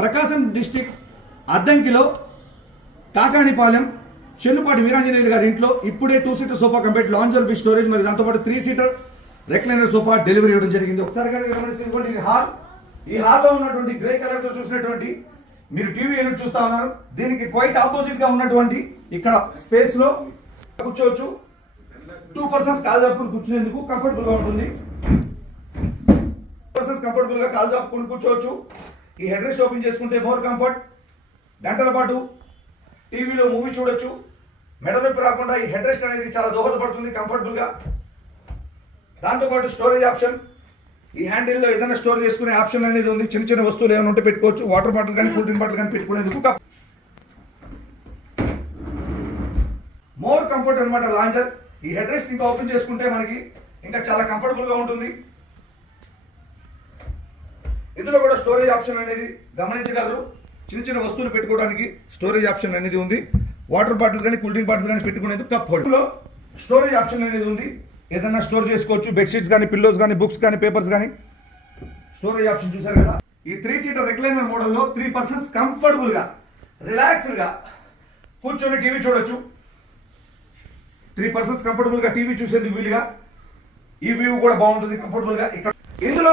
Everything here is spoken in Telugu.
ప్రకాశం డిస్టిక్ అద్దంకిలో కాకాణిపాలెం చెన్నుపాటి వీరాంజనేయులు గారి ఇంట్లో ఇప్పుడే two seater sofa complete lounger B storage మరియు దాంతోపాటు three seater recliner sofa delivery ఇవ్వడం జరిగింది. ఒకసారి ఇది హాల్ ఈ హాల్లో ఉన్నటువంటి గ్రే కలర్తో చూసినటువంటి మీరు టీవీ యూనిట్ చూస్తా ఉన్నారు. దీనికి క్వైట్ ఆపోజిట్గా ఉన్నటువంటి ఇక్కడ స్పేస్లో కూర్చోవచ్చు. టూ పర్సన్స్ కాల్ చాపుకుని కూర్చునేందుకు కంఫర్టబుల్గా ఉంటుంది. పర్సన్స్ కంఫర్టబుల్గా కాల్ జరుపుకుని కూర్చోవచ్చు. ఈ హెడ్ రెస్ట్ ఓపెన్ చేసుకుంటే మోర్ కంఫర్ట్. గంటల పాటు టీవీలో మూవీ చూడొచ్చు. మెడ నొప్పి రాకుండా ఈ హెడ్ రెస్ట్ అనేది చాలా దోహదపడుతుంది కంఫర్టబుల్గా. దాంతోపాటు స్టోరేజ్ ఆప్షన్. ఈ హ్యాండిల్లో ఏదైనా స్టోర్ చేసుకునే ఆప్షన్ అనేది ఉంది. చిన్న చిన్న వస్తువులు ఏమైనా ఉంటే పెట్టుకోవచ్చు. వాటర్ బాటిల్ కానీ కూల్ డ్రింక్ బాటిల్ కానీ పెట్టుకునేందుకు కప్. మోర్ కంఫర్ట్ అనమాట లాంచర్ ఈ హెడ్ రెస్ట్ ఇంకా ఓపెన్ చేసుకుంటే మనకి ఇంకా చాలా కంఫర్టబుల్గా ఉంటుంది. ఇందులో కూడా స్టోరేజ్ ఆప్షన్ అనేది గమనించగలరు. చిన్న చిన్న వస్తువులు పెట్టుకోవడానికి స్టోరేజ్ ఆప్షన్ అనేది ఉంది. వాటర్ బాటిల్స్ కానీ కూల్ డ్రింక్ బాటిల్స్ కానీ పెట్టుకునేది కప్ హోల్డర్లో స్టోరేజ్ ఆప్షన్ అనేది ఉంది. ఏదైనా స్టోర్ చేసుకోవచ్చు. బెడ్షీట్స్ కానీ పిల్లోస్ కానీ బుక్స్ కానీ పేపర్స్ కానీ. స్టోరేజ్ ఆప్షన్ చూసారు కదా? ఈ త్రీ సీటర్ రెక్లైనర్ మోడల్లో త్రీ పర్సన్స్ కంఫర్టబుల్గా గా కూర్చొని టీవీ చూడొచ్చు. త్రీ పర్సన్స్ కంఫర్టబుల్గా టీవీ చూసేందుకు వీలుగా. ఈ వ్యూ కూడా బాగుంటుంది కంఫర్టబుల్గా ఇక్కడ ఇందులో